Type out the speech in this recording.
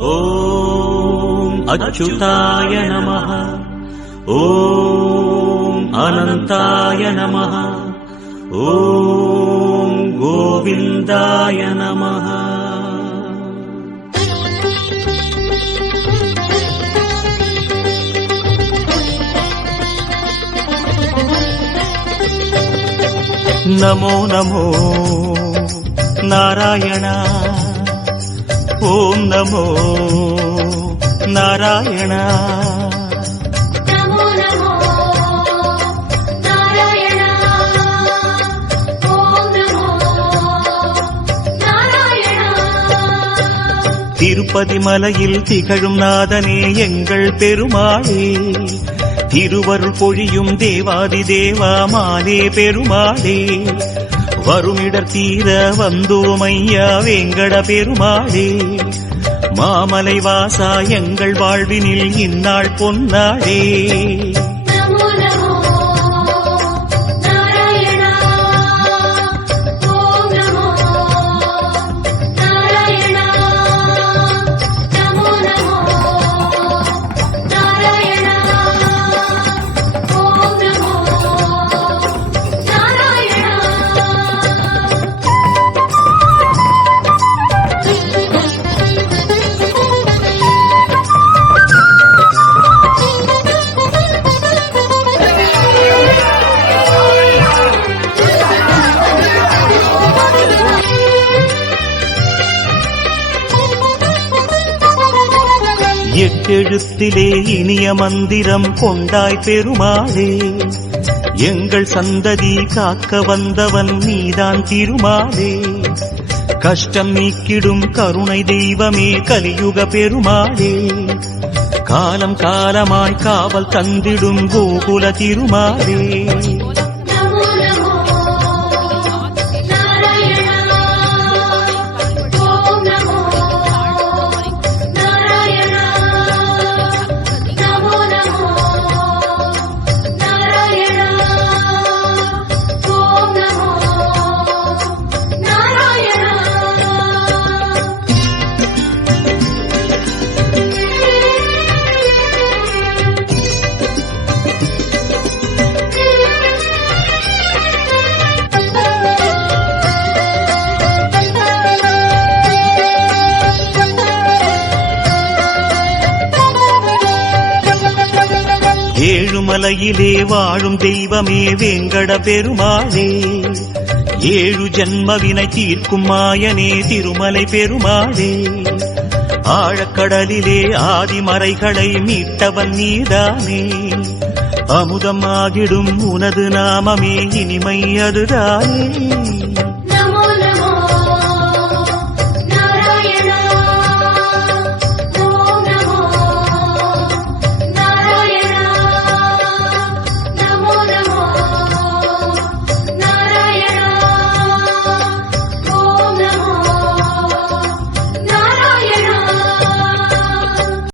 ஓம் அச்சுதாய நமः. ஓம் அனந்தாய நமः. ஓம் கோவிந்தாய நமः. நமோ நமோ நாராயண. ஓம் நமோ நாராயண. நமோ நமோ நாராயண. ஓம் நமோ நாராயண. திருப்பதி மலையில் திகழும் நாதனே எங்கள் பெருமாளே, திருவருள் பொழியும் தேவாதி தேவா மாலே பெருமாளே, வருமிடர் தீர வந்தோமையா வேங்கட பெருமாளே, மாமலை வாசா எங்கள் வாழ்வினில் இந்நாள் பொன்னாளே. நமோ நமோ நாராயண. ஓம் நமோ நாராயண. நமோ நமோ நாராயண. ஓம் நமோ நாராயண. எட்டெழுத்திலே இனிய மந்திரம் கொண்டாய் பெருமாளே, எங்கள் சந்ததி காக்க வந்தவன் நீதான் திருமாலே, கஷ்டம் நீக்கிடும் கருணை தெய்வமே கலியுக பெருமாளே, காலம் காலமாய் காவல் தந்திடும் கோகுல திருமாலே. நமோ நமோ நாராயண. ஓம் நமோ நாராயண. நமோ நமோ நாராயண. ஓம் நமோ நாராயண. ஏழுமலையிலே வாழும் தெய்வமே வேங்கட பெருமாளே, ஏழு ஜன்மவினை தீர்க்கும் மாயனே திருமலை பெருமாளே, ஆழக்கடலிலே ஆதிமறைகளை மீட்டவன் நீதானே, அமுதமாகிடும் உனது நாமமே இனிமை அதுதானே.